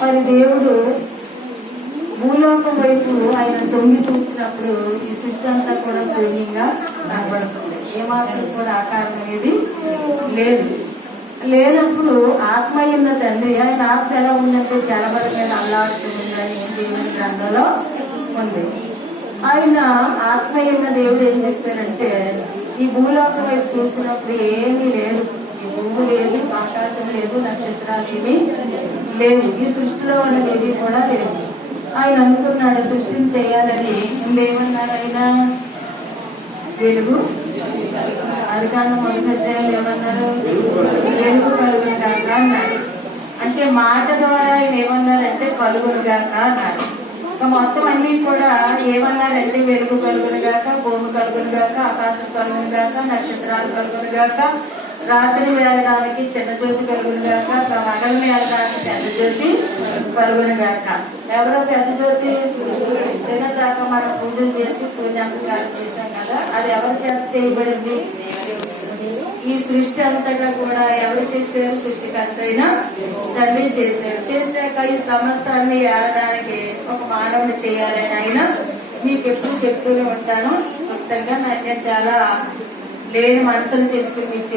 మరి దేవుడు భూలోకం వైపు ఆయన తొంగి చూసినప్పుడు ఈ సృష్టి అంతా కూడా శూన్యంగా కనబడుతుంది. ఏమాత్రం కూడా ఆకారం అనేది లేదు. లేనప్పుడు ఆత్మ అయిన తండ్రి ఆయన ఆత్మ ఎలా ఉందంటే జలబలమైన అల్లాడుతుందని దేవుని గ్రంథంలో ఉంది. ఆయన ఆత్మ అయిన దేవుడు ఏం చేస్తారంటే ఈ భూలోకం వైపు చూసినప్పుడు ఏమీ లేదు. ఈ భూమి లేదు ఆకాశం లేదు నక్షత్రాలు ఏమీ లేవు ఈ సృష్టిలో ఉన్నది కూడా లేవు ఆయన అనుకున్నాడు సృష్టిని చేయాలని. ముందేమన్నారు ఆయన వెలుగు. అధికారం మొదటి ఏమన్నారు? వెలుగు కలుగును కాక అన్నారు. అంటే మాట ద్వారా ఆయన ఏమన్నారంటే కలుగును కాక అన్నారు మొత్తం అన్ని కూడా ఏమన్నారంటే వెలుగు కలుగును గాక భూమి కలుగును గాక ఆకాశం కలుగును గాక నక్షత్రాలు కలుగును గాక రాత్రి వేళడానికి చిన్న జ్యోతి కలుగును గాక పగలు వేళడానికి పెద్ద జ్యోతి కలుగును గాక. ఎవరో పెద్ద జ్యోతి దాకా మనం పూజలు చేసి సూర్య నమస్కారం చేశాం కదా అది ఎవరి చేత చేయబడింది? ఈ సృష్టి అంతటా కూడా ఎవరు చేశారు? సృష్టికర్త అయినా తల్లి చేశాడు. చేశాక ఈ సమస్తాన్ని ఏడడానికి ఒక మానవుని చేయాలని ఆయన మీకు ఎప్పుడు చెప్తూనే ఉంటాను. మొత్తంగా నాకు నేను చాలా లేని మనసును తెచ్చుకుని